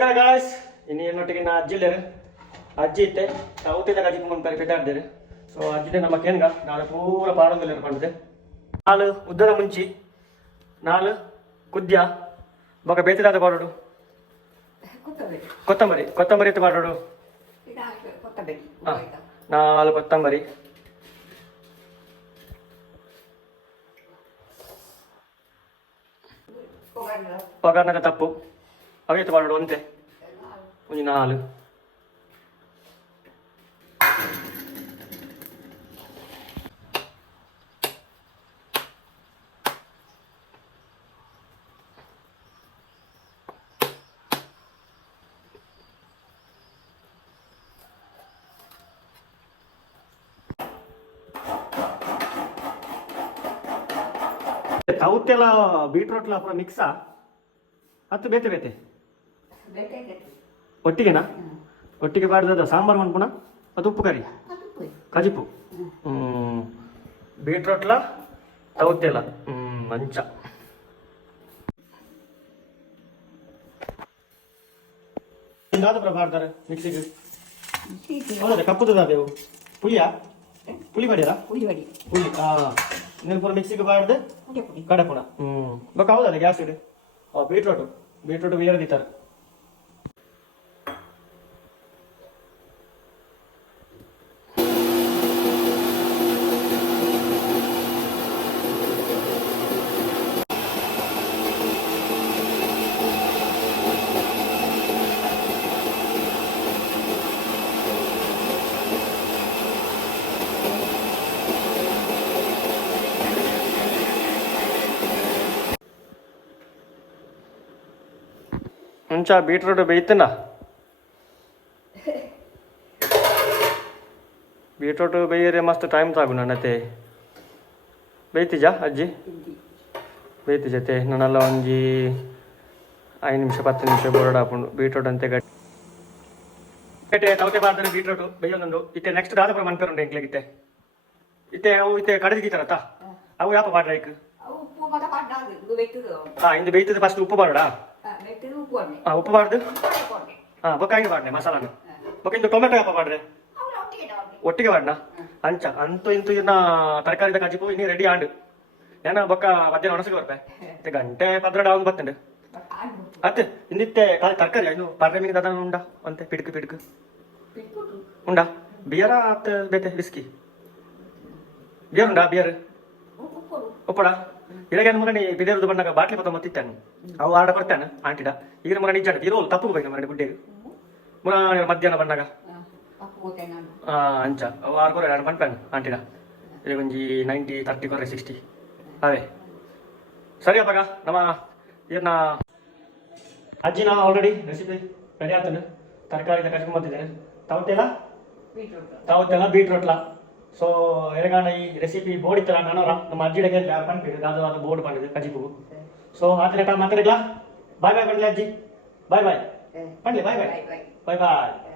ನಮಸ್ಕಾರ ಗಾಯ್ಸ್. ಇನ್ನು ಏನೊಟ್ಟಿಗೆ ನಾ ಅಜ್ಜಿ ಇತ್ತೆ ಊತಿದ ಕಜ್ಜಿ ಮುಂದೆ ಪೆದ್ದಾಡ್ದೇರು. ಸೊ ಅಜ್ಜಿದೆ ನಮ್ಮ ಕೇನ್ಗ ನಾಳೆ ಪೂರ ಪಾಡೋದಿಲ್ಲ ಪಂಡಿದೆ ನಾಳು ಉದ್ದದ ಮುಂಚಿ ನಾಳು ಕುದ್ಯ ಬೊಕ ಬೇತಿದಾದ ಪಾಡೋಡು ಕೊತ್ತಂಬರಿ ಕೊತ್ತಂಬರಿ ಎತ್ತು ಪಾಡೋಡು ನಾಳು ಕೊತ್ತಂಬರಿ ಒಗ್ಗರಣೆ ತಪ್ಪು ಅವೆತ್ತು ಮಾಡೋಡು ಅಂತೆ ಒಂಜಿ ನಾಲು ಅವತ್ತೆಲ್ಲ ಬೀಟ್ರೋಟ್ಲ ಪೂರ ಮಿಕ್ಸಾ ಹತ್ತು ಬೇತೆ ಬೇತೆ ಒಟ್ಟಿಗೆನಾ ಒಟ್ಟಿಗೆ ಬಾಡ್ದ ಸಾಂಬಾರು ಮಾಡ್ಕೊಣ ಅದು ಉಪ್ಪು ಕರಿ ಕಜಿಪು ಬೀಟ್ರೋಟ್ಲ ತವತ್ತೆಲ್ಲ ಮಂಚ ಬಾಡ್ತಾರೆ ಮಿಕ್ಸಿಗೆ ಹೌದಾ ಕಪ್ಪುದ ಅದೇವು ಪುಳಿಯಾ ಪುಳಿ ಬಡಿಯಲ್ಲ ಪುಳಿ ನೀವು ಪೂರ ಮಿಕ್ಸಿಗೆ ಬಾಡ್ದೆ ಕಡೆ ಪುಣ ಬೊಕ್ಕ ಹೌದಲ್ಲ ಗ್ಯಾಸ್ ಇಡು ಬೀಟ್ರೋಟು ಬೇರೆ ದಿತ್ತಾರೆ ಮುಂಚೆ ಬೀಟ್ರೂಟ್ ಬೇಯ್ತನ ಬೀಟ್ರೂಟ್ ಬೇಯ್ರೆ ಮಸ್ತ್ ಟೈಮ್ ತಾಗು ನನ್ನತೆ ಬೇಯ್ತಿಜ ಅಜ್ಜಿ ಬೇಯ್ತಿಜತೆ ನಾನೆಲ್ಲ ಒಂಜಿ 5 ನಿಮಿಷ 10 ನಿಮಿಷ ಬೋರ್ಡ್ ಹಾಕೊಂಡು ಬೀಟ್ರೂಟ್ ಅಂತೆ ಗಟ್ಟೆ ತವತೆ ಬಾರ್ದರೆ ಬೀಟ್ರೂಟ್ ಬೇಯೊಂದು ಇತ್ತೆ ನೆಕ್ಸ್ಟ್ ದಾದ ಮನ್ಪೇರುಂಡೆ ಎಂಕ್ಲೆಗಿತ್ತೆ ಇತ್ತೆ ಅವು ಇತ್ತೆ ಕಡದಿಗಿತ್ತಾರತ್ತ ಅವು ಯಾಪ ಬಾಡ್ರ ಐಕ್ ಇಂದು ಬೇಯ್ತದ ಫಸ್ಟ್ ಉಪ್ಪು ಬಾರಡಾ ಉಪ್ಪು ಬಾರ್ದು ಬೊಕ್ಕ ಹಿಂಗೆ ಬಾಡ್ನೆ ಮಸಾಲಾನು ಬೊಕ್ಕ ಇಂದು ಟೊಮೆಟೊ ಯಾಪ ಬಾಡ್ರೆ ಒಟ್ಟಿಗೆ ಬಾಡ್ನ ಅಂಚ ಅಂತೂ ಇಂತೂ ಇನ್ನ ತರಕಾರಿದ ಕಜಿಪು ಇನ್ನಿ ರೆಡಿ ಆಂಡು ಏನ ಬೊಕ್ಕ ಮಧ್ಯಾಹ್ನ ಒಣಸಿಗೆ ಬರ್ಪೆ ಮತ್ತೆ ಗಂಟೆ 12 ಆಗ ಬತ್ತಂಡು ಅತ್ತೆ ಇಂದಿತ್ತೆ ತರಕಾರಿ ಇನ್ನು ಪಾರ್ಲೆ ಮೀನು ದಾದ ಉಂಡ ಅಂತೆ ಪಿಡ್ಕು ಉಂಡ ಬಿಯರ ಅತ್ತ ಬೇತೆ ಬಿಸ್ಕಿ ಬಿಯರ್ ಉಂಡಾ ಬಿಯರ್ ಉಪ್ಪಡ ಇಳಗೆ ಮುರಣಿ ಬಿದೇರುದು ಬಣ್ಣಗ ಬಾಟ್ಲಿ ಪತ್ತ ಮತ್ತಿತ್ತಾನು ಅವು ಆಡ ಕೊಡ್ತಾನೆ ಆಂಟಿಡ ಈಗ ಮುರ ನಿಜ ಇರೋಲ್ ತಪ್ಪು ಬೇಕು ಮರಡಿ ಗುಡ್ಡೆಗೆ ಮುರ ಮಧ್ಯಾಹ್ನ ಬಣ್ಣಗ ಅಂಚ ಅವು ಆರು ಕೊರ ಎರಡು ಪಂಪಾನು ಆಂಟಿಡ ಈಗ ಒಂಜಿ 90 30 ಕೊರ 60 ಅವೇ ಸರಿ ಅಪ್ಪಾಗ ನಮ್ಮ ಇದನ್ನ ಅಜ್ಜಿನ ಆಲ್ರೆಡಿ ರೆಸಿಪಿ ರೆಡಿ ಆಗ್ತಾನೆ ತರಕಾರಿ ಕಟ್ಕೊಂಡು ಬಂದಿದ್ದೇನೆ ತವತ್ತೆಲ್ಲ ಬೀಟ್ರೋಟ್ಲ ಸೊ ಎಡಗಾಣ ಈ ರೆಸಿಪಿ ಬೋರ್ಡ್ ಇತ್ತಲ್ಲ ನಾನವರ ನಮ್ಮ ಅಜ್ಜಿಡೆಗೆ ಪಂಪಿಡು ಅದು ಬೋರ್ಡ್ ಪಂಡಿದೆ ಕಜಿಪು ಸೊ ಆದ್ರೆ ಮಾತಾಡಿಲ್ಲ ಬಾಯ್ ಬಾಯ್ ಪಂಡ್ಲಿ ಅಜ್ಜಿ ಬಾಯ್ ಬಾಯ್ ಪಂಡ್ಲಿ ಬಾಯ್ ಬಾಯ್ ಬಾಯ್ ಬಾಯ್